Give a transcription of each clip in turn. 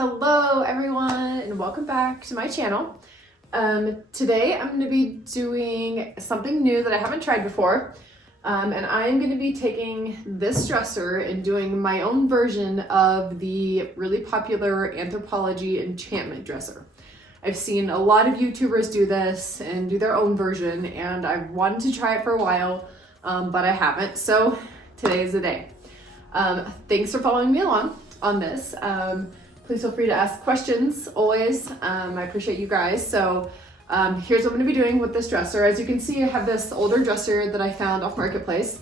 Hello everyone and welcome back to my channel. Today I'm going to be doing something new that I haven't tried before, and I'm going to be taking this dresser and doing my own version of the really popular Anthropology Enchantment dresser. I've seen a lot of YouTubers do this and do their own version, and I've wanted to try it for a while, but I haven't, so today is the day. Thanks for following me along on this. Please feel free to ask questions always. I appreciate you guys. So here's what I'm going to be doing with this dresser. As you can see, I have this older dresser that I found off Marketplace,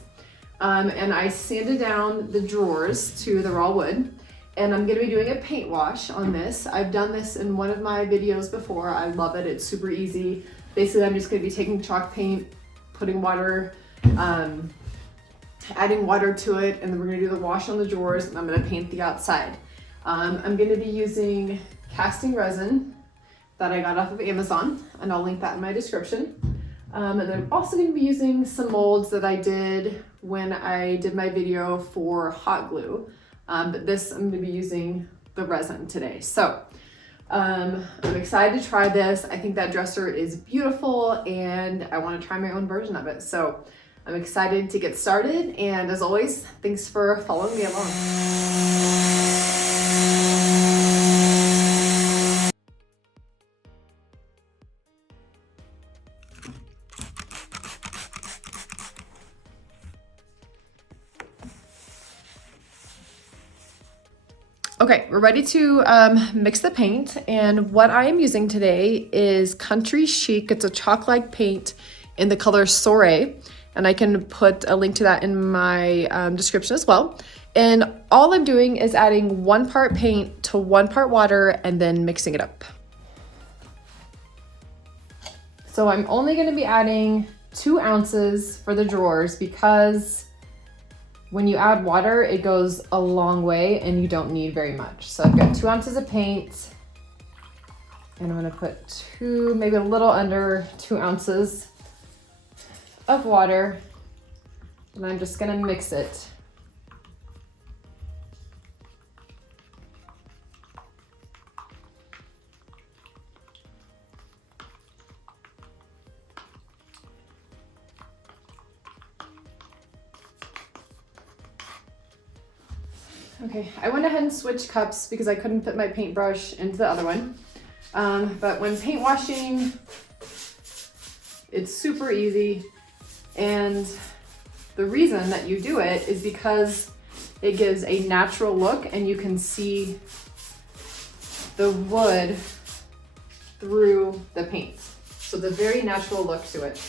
and I sanded down the drawers to the raw wood, and I'm going to be doing a paint wash on this. I've done this in one of my videos before. I love it. It's super easy. Basically, I'm just going to be taking chalk paint, putting water, adding water to it, and then we're going to do the wash on the drawers, and I'm going to paint the outside. I'm going to be using casting resin that I got off of Amazon, and I'll link that in my description. And then I'm also going to be using some molds that I did when I did my video for hot glue. But this, I'm going to be using the resin today. So I'm excited to try this. I think that dresser is beautiful, and I want to try my own version of it. So I'm excited to get started, and as always, thanks for following me along. Okay, we're ready to mix the paint, and what I am using today is Country Chic. It's a chalk-like paint in the color Soiree, and I can put a link to that in my description as well. And all I'm doing is adding 1 part paint to 1 part water and then mixing it up. So I'm only going to be adding 2 ounces for the drawers because when you add water, it goes a long way and you don't need very much. So I've got 2 ounces of paint, and I'm gonna put maybe a little under 2 ounces of water, and I'm just gonna mix it. Okay, I went ahead and switched cups because I couldn't fit my paintbrush into the other one. But when paint washing, it's super easy. And the reason that you do it is because it gives a natural look, and you can see the wood through the paint. So the very natural look to it.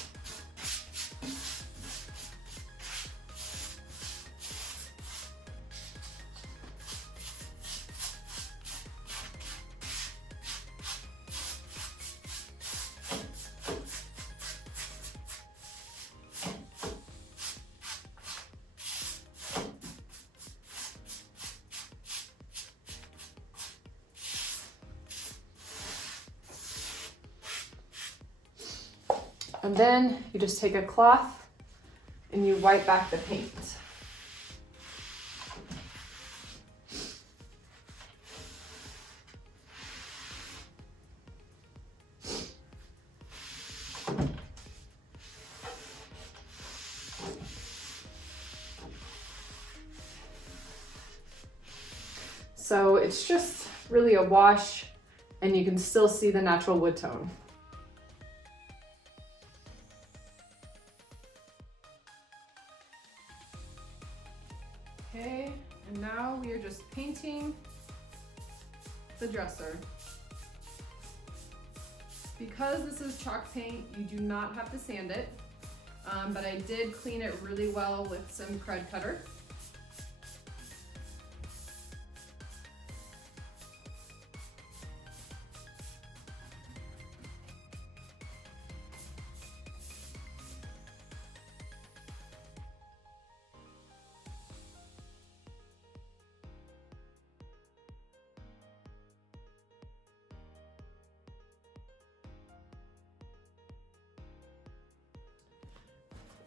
And then you just take a cloth and you wipe back the paint. So it's just really a wash, and you can still see the natural wood tone. Okay, and now we are just painting the dresser. Because this is chalk paint, you do not have to sand it, but I did clean it really well with some crud cutter.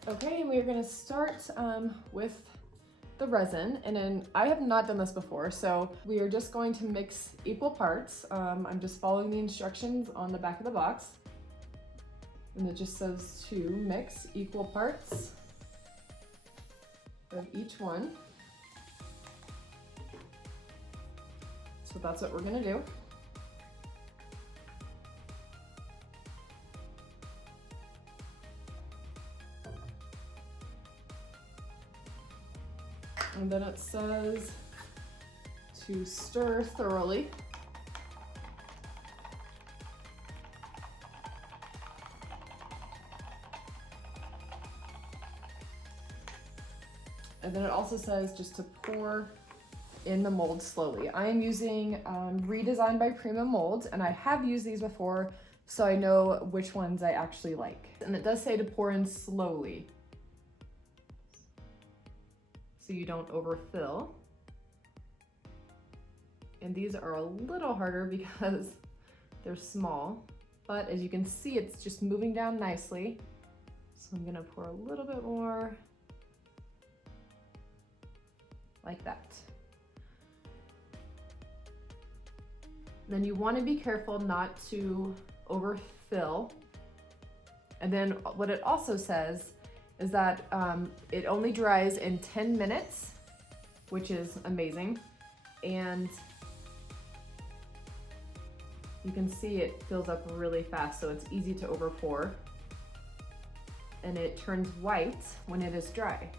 Okay, and we're gonna start with the resin, and then I have not done this before, so we are just going to mix equal parts. I'm just following the instructions on the back of the box. And it just says to mix equal parts of each one. So that's what we're gonna do. And then it says to stir thoroughly. And then it also says just to pour in the mold slowly. I am using Redesign by Prima molds, and I have used these before, so I know which ones I actually like. And it does say to pour in slowly, so you don't overfill. And these are a little harder because they're small, but as you can see, it's just moving down nicely. So I'm gonna pour a little bit more, like that. Then you want to be careful not to overfill. And then what it also says is that it only dries in 10 minutes, which is amazing. And you can see it fills up really fast, so it's easy to over pour. And it turns white when it is dry.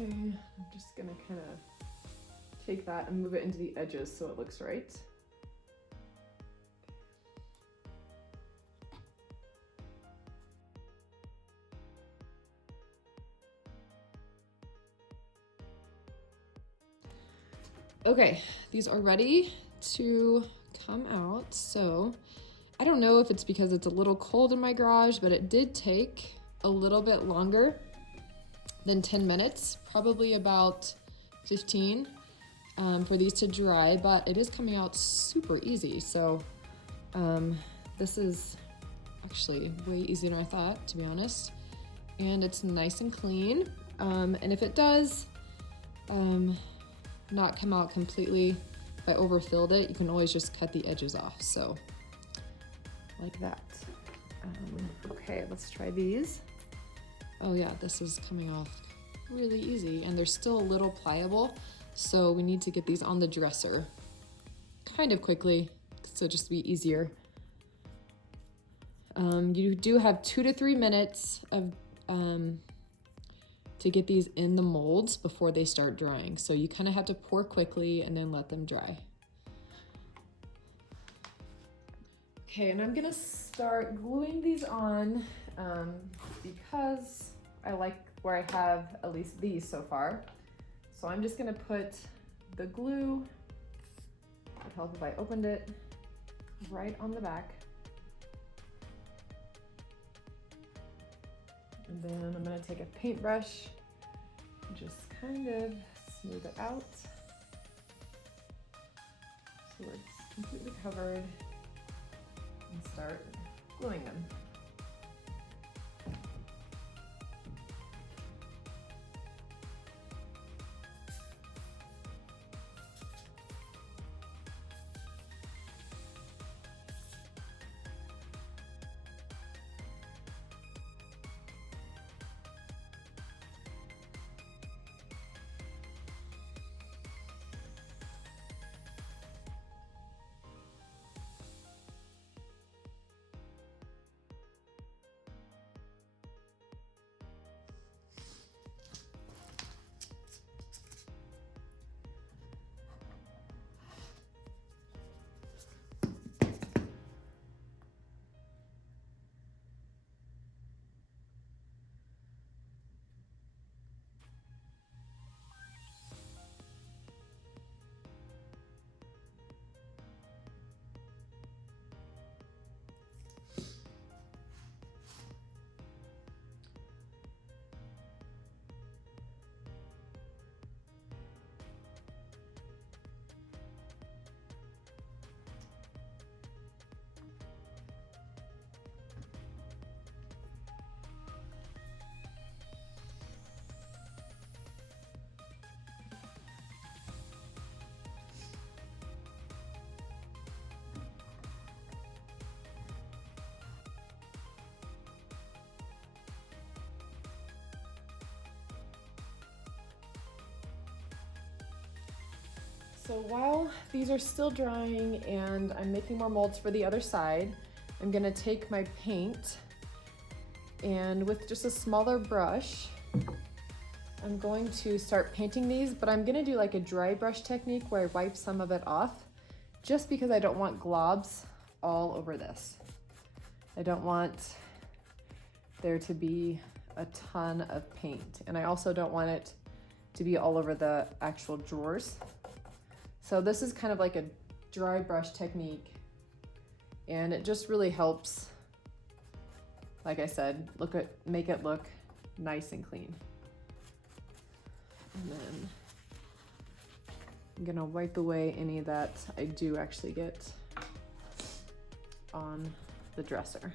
Okay, I'm just gonna kind of take that and move it into the edges so it looks right. Okay, these are ready to come out. So I don't know if it's because it's a little cold in my garage, but it did take a little bit longer than 10 minutes, probably about 15 for these to dry, but it is coming out super easy. So this is actually way easier than I thought, to be honest. And it's nice and clean. And if it does not come out completely, if I overfilled it, you can always just cut the edges off. So like that. Okay, let's try these. Oh yeah, this is coming off really easy, and they're still a little pliable, so we need to get these on the dresser kind of quickly, so just be easier. You do have 2 to 3 minutes of to get these in the molds before they start drying, so you kind of have to pour quickly and then let them dry. Okay, and I'm gonna start gluing these on because I like where I have at least these so far. So I'm just gonna put the glue, it would help if I opened it, right on the back. And then I'm gonna take a paintbrush and just kind of smooth it out so it's completely covered, and start gluing them. So while these are still drying and I'm making more molds for the other side, I'm gonna take my paint and with just a smaller brush, I'm going to start painting these, but I'm gonna do like a dry brush technique where I wipe some of it off just because I don't want globs all over this. I don't want there to be a ton of paint, and I also don't want it to be all over the actual drawers. So this is kind of like a dry brush technique, and it just really helps, like I said, make it look nice and clean. And then I'm gonna wipe away any that I do actually get on the dresser.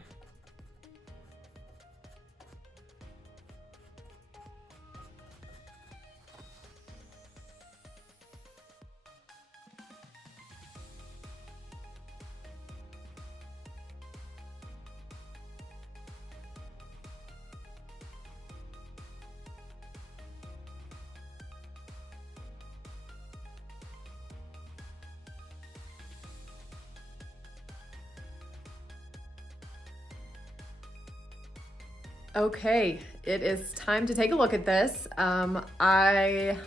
Okay, it is time to take a look at this. I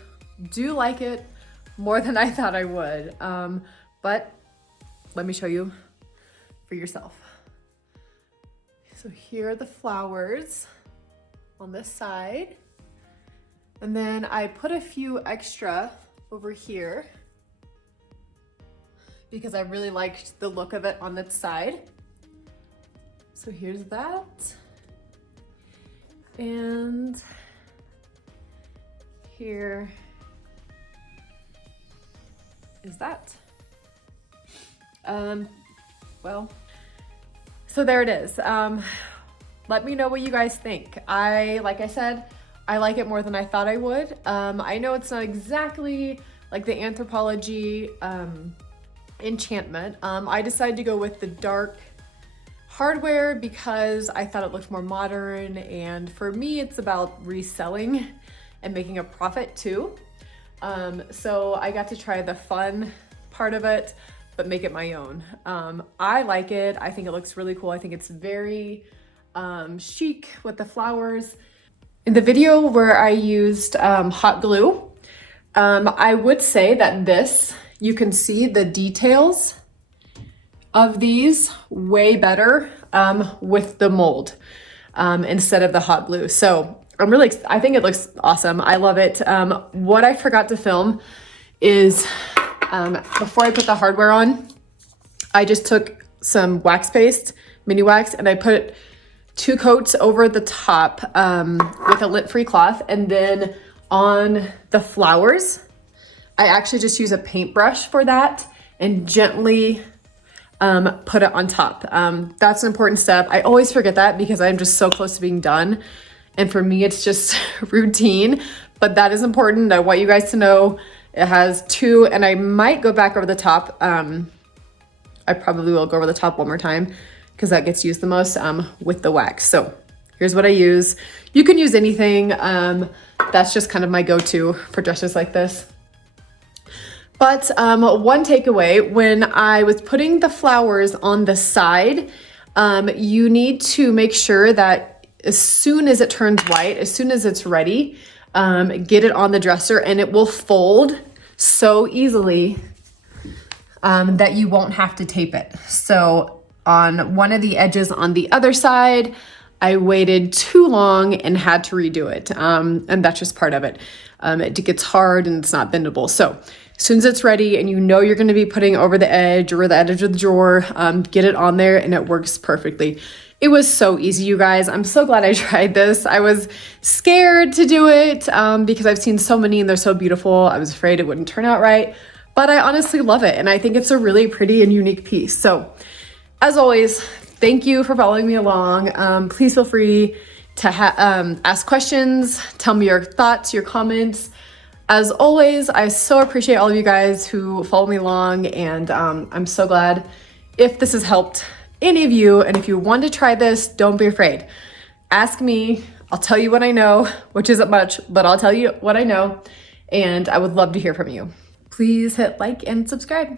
do like it more than I thought I would, but let me show you for yourself. So here are the flowers on this side, and then I put a few extra over here because I really liked the look of it on that side. So here's that. And here is that. Well, so there it is. Let me know what you guys think. Like I said, I like it more than I thought I would. I know it's not exactly like the Anthropology Enchantment. I decided to go with the dark hardware because I thought it looked more modern, and for me it's about reselling and making a profit too. So I got to try the fun part of it but make it my own. I like it. I think it looks really cool. I think it's very chic with the flowers. In the video where I used hot glue, I would say that this, you can see the details of these way better with the mold instead of the hot glue. So I think it looks awesome. I love it. What I forgot to film is before I put the hardware on, I just took some wax paste, mini wax, and I put 2 coats over the top with a lint-free cloth. And then on the flowers, I actually just use a paintbrush for that and gently put it on top. That's an important step. I always forget that because I'm just so close to being done. And for me, it's just routine, but that is important. I want you guys to know it has 2, and I might go back over the top. I probably will go over the top one more time because that gets used the most with the wax. So here's what I use. You can use anything. That's just kind of my go-to for dresses like this. But one takeaway, when I was putting the flowers on the side, you need to make sure that as soon as it turns white, as soon as it's ready, get it on the dresser, and it will fold so easily that you won't have to tape it. So on one of the edges on the other side, I waited too long and had to redo it. And that's just part of it. It gets hard and it's not bendable. So as soon as it's ready and you know you're going to be putting over the edge or the edge of the drawer, get it on there and it works perfectly. It was so easy, you guys. I'm so glad I tried this. I was scared to do it because I've seen so many and they're so beautiful. I was afraid it wouldn't turn out right, but I honestly love it. And I think it's a really pretty and unique piece. So as always, thank you for following me along. Please feel free to ask questions, tell me your thoughts, your comments. As always, I so appreciate all of you guys who follow me along, and I'm so glad if this has helped any of you. And if you want to try this, don't be afraid. Ask me, I'll tell you what I know, which isn't much, but I'll tell you what I know, and I would love to hear from you. please hit like and subscribe.